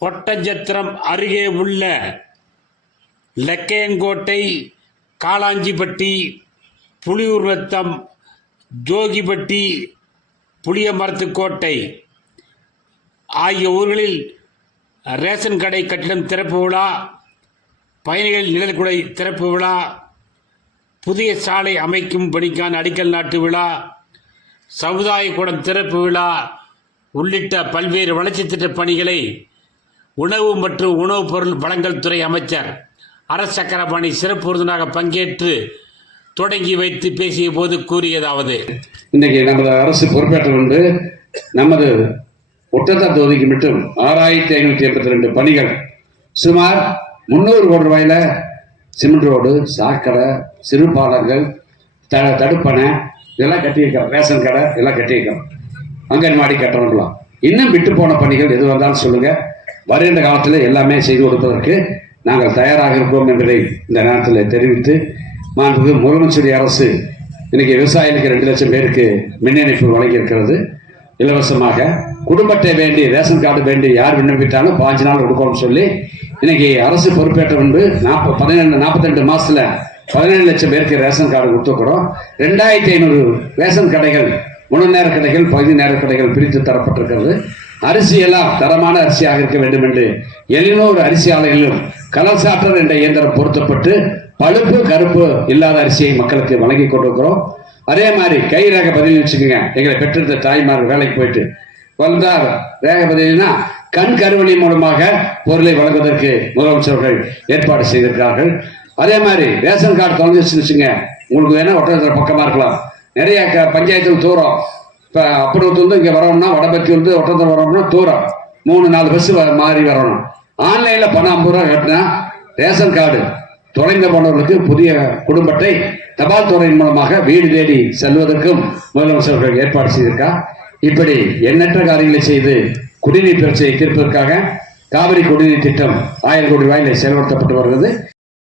ஒட்டஞ்சத்திரம் அருகே உள்ள லக்கையங்கோட்டை காளாஞ்சிப்பட்டி புலியூர்வத்தம் ஜோகிப்பட்டி புளியமரத்துக்கோட்டை ஆகிய ஊர்களில் ரேஷன் கடை கட்டிடம் திறப்பு விழா பயணிகள் நிழல்குடை திறப்பு விழா புதிய சாலை அமைக்கும் பணிக்கான அடிக்கல் நாட்டு விழா சமுதாய கூடம் திறப்பு விழா உள்ளிட்ட பல்வேறு வளர்ச்சி திட்டப் பணிகளை உணவு மற்றும் உணவுப் பொருள் வழங்கல் துறை அமைச்சர் அரச சக்கரபாணி சிறப்பு விருந்தினராக பங்கேற்று தொடங்கி வைத்து பேசிய போது கூறியதாவது. இன்னைக்கு நமது அரசு பொறுப்பேற்ற கொண்டு நமது ஒட்டத்தார் தொகுதிக்கு மட்டும் ஆறாயிரத்தி ஐநூத்தி எண்பத்தி ரெண்டு பணிகள். சுமார் முந்நூறு கோடி ரூபாயில சிமெண்ட் ரோடு சாக்கடை சிறுபாளர்கள் த தடுப்பணை இதெல்லாம் கட்டியிருக்கிறோம். ரேஷன் கடை இதெல்லாம் கட்டியிருக்கிறோம். அங்கன்வாடி கட்டணங்களாம் இன்னும் விட்டு போன பணிகள் எது வந்தாலும் சொல்லுங்கள் வருகின்ற காலத்தில் எல்லாமே செய்து கொடுப்பதற்கு நாங்கள் தயாராக இருப்போம் என்பதை இந்த நேரத்தில் தெரிவித்து மாண்புக்கு முதலமைச்சரி அரசு இன்னைக்கு விவசாயிகளுக்கு ரெண்டு லட்சம் பேருக்கு மின் இணைப்பு வழங்கியிருக்கிறது. இலவசமாக குடும்பத்தை வேண்டி ரேஷன் கார்டு வேண்டி யார் விண்ணப்பித்தாலும் பாஞ்சு நாள் கொடுக்கணும்னு சொல்லி இன்னைக்கு அரசு பொறுப்பேற்ற முன்பு நாற்பது பதினேழு நாற்பத்தி ரெண்டு மாசத்துல பதினேழு லட்சம் பேருக்கு ரேஷன் கார்டு கொடுத்துருக்குறோம். ரெண்டாயிரத்தி ஐநூறு ரேஷன் கடைகள் உணவு நேர கடைகள் பகுதி நேர கடைகள் பிரித்து தரப்பட்டிருக்கிறது. அரிசி எல்லாம் தரமான அரிசியாக இருக்க வேண்டும் என்று எழுநூறு அரிசி ஆலைகளிலும் கலர் சாற்றர் என்ற இயந்திரம் பொருத்தப்பட்டு பழுப்பு கருப்பு இல்லாத அரிசியை மக்களுக்கு வழங்கி கொண்டிருக்கிறோம். அதே மாதிரி கை ரேக பதிவு வச்சுக்கோங்க. எங்களை பெற்றிருந்த தாய்மார் வேலைக்கு போயிட்டு வந்தார். ரேக பதிவுனா கண் கருவணி மூலமாக பொருளை வழங்குவதற்கு முதலமைச்சர்கள் ஏற்பாடு செய்திருக்கிறார்கள். அதே மாதிரி ரேஷன் கார்டு தொலைஞ்சிச்சு வச்சுங்க உங்களுக்கு வேணா ஒட்டத்தில் பக்கமா இருக்கலாம். நிறைய க- தூரம். இப்போ அப்புறத்துலேருந்து இங்கே வரோம்னா வடபத்தியிலிருந்து ஒட்டத்தில் வரோம்னா தூரம். மூணு நாலு பஸ் மாறி வரணும். ஆன்லைனில் பணம் ஐம்பது ரூபா கட்டினா ரேஷன் கார்டு. தொலைந்து போனவர்களுக்கு புதிய குடும்பத்தை தபால் துறையின் மூலமாக வீடு தேடி செல்வதற்கும் முதலமைச்சர்கள் ஏற்பாடு செய்திருக்கா? இப்படி எண்ணற்ற காரியங்களை செய்து குடிநீர் பிரச்சனையை தீர்ப்பதற்காக காவிரி குடிநீர் திட்டம் ஆயிரம் கோடி ரூபாயில் செயல்படுத்தப்பட்டு வருகிறது.